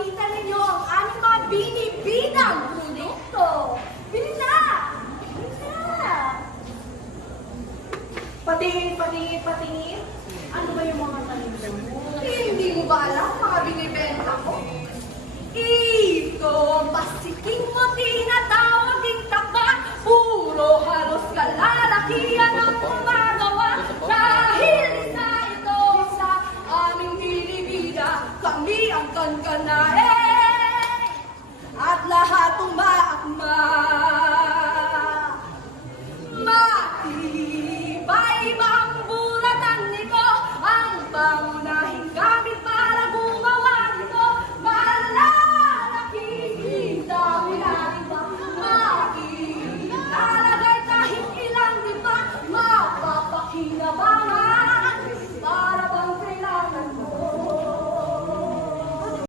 makita ninyo ang aming mga binibidang produkto. Bili na! Bili na! Patingin. Ano ba yung mga talinda mo? Hindi mo ba alam mga binibenta ko? Ito ang pasiking mo tinatawag din takbat. Puro halos kalalakihan